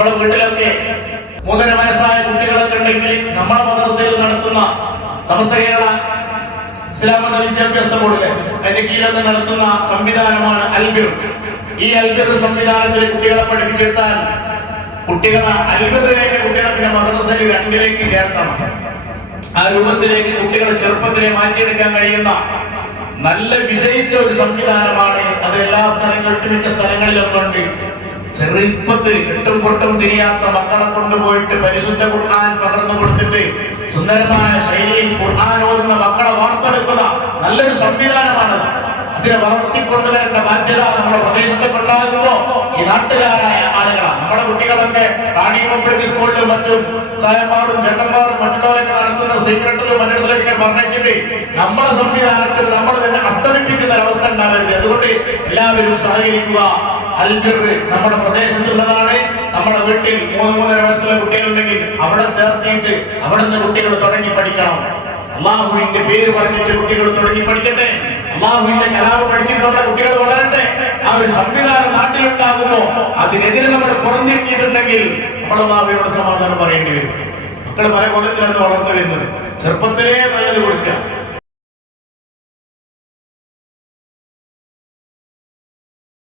നമ്മുടെ വീട്ടിലൊക്കെ 3.5 വയസ്സായ കുട്ടികളൊക്കെ ഉണ്ടെങ്കിൽ നമ്മളെ മദ്രസയിൽ നടത്തുന്ന സമസ്ത കേരള ഇസ്ലാം മത വിദ്യാഭ്യാസ ബോർഡിലെ അതിന്റെ കീഴിലൊക്കെ നടത്തുന്ന സംവിധാനമാണ് അൽബിർ. ഈ അൽബിർ സംവിധാനത്തിൽ കുട്ടികളെ പഠിപ്പിച്ചെടുത്താൽ കുട്ടികളെ അൽബിറിലേക്ക് കുട്ടികളെ പിന്നെ മദ്രസയിൽ 2ലേക്ക് ചേർത്തണം. ആ രൂപത്തിലേക്ക് കുട്ടികളെ ചെറുപ്പത്തിലെ മാറ്റിയെടുക്കാൻ കഴിയുന്ന നല്ല വിജയിച്ച ഒരു സംവിധാനമാണ്. അത് എല്ലാ സ്ഥലങ്ങളിലും ഒട്ടുമിക്ക സ്ഥലങ്ങളിലൊക്കെ ഉണ്ട്. ചെറുപ്പത്തിൽ കെട്ടും പൊട്ടും തിരിയാത്ത മക്കളെ കൊണ്ടുപോയിട്ട് പരിശുദ്ധ ഖുർആൻ പകർന്നു കൊടുത്തിട്ട് സുന്ദരമായ ശൈലിയിൽ ഖുർആൻ ഓതുന്ന മക്കളെ വാർത്തെടുക്കുന്ന നല്ലൊരു സംവിധാനമാണ്. അതിനെ വളർത്തിക്കൊണ്ടുവരേണ്ട ബാധ്യത നമ്മുടെ പ്രദേശത്തൊക്കെ ഉണ്ടാകുമ്പോ ഈ നാട്ടുകാരായ ആളുകളാണ്. നമ്മളെ കുട്ടികളൊക്കെ റാണി പബ്ലിക് സ്കൂളിലും മറ്റും ചായന്മാരും ചേട്ടന്മാരും മറ്റുള്ളവരൊക്കെ നടത്തുന്ന സീക്രട്ടിലും മറ്റുള്ളവരൊക്കെ പറഞ്ഞിട്ട് നമ്മുടെ സംവിധാനത്തിൽ നമ്മൾ തന്നെ അസ്തമിപ്പിക്കുന്ന ഒരവസ്ഥ ഉണ്ടാവരുത്. അതുകൊണ്ട് എല്ലാവരും സഹകരിക്കുക. അൽബിർ നമ്മുടെ പ്രദേശത്തുള്ളതാണ്. നമ്മുടെ വീട്ടിൽ 3-3.5 വയസ്സുള്ള കുട്ടികളുണ്ടെങ്കിൽ അവിടെ ചേർത്തിയിട്ട് അവിടെ നിന്ന് കുട്ടികൾ തുടങ്ങി പഠിക്കണം. അള്ളാഹുവിന്റെ പേര് പറഞ്ഞിട്ട് കുട്ടികൾ തുടങ്ങി പഠിക്കട്ടെ. അള്ളാഹുവിന്റെ കലാപം പഠിച്ചിട്ട് നമ്മുടെ കുട്ടികൾ വളരട്ടെ. ആ ഒരു സംവിധാനം നാട്ടിലുണ്ടാകുമ്പോ അതിനെതിരെ നമ്മൾ പുറത്തിറക്കിയിട്ടുണ്ടെങ്കിൽ നമ്മൾ അള്ളാഹുവിനോട് സമാധാനം പറയേണ്ടി വരും. മക്കൾ പല കൊല്ലത്തിലാണ് വളർന്നു വരുന്നത്. ചെറുപ്പത്തിലേ നല്ലത് കൊടുക്കുക.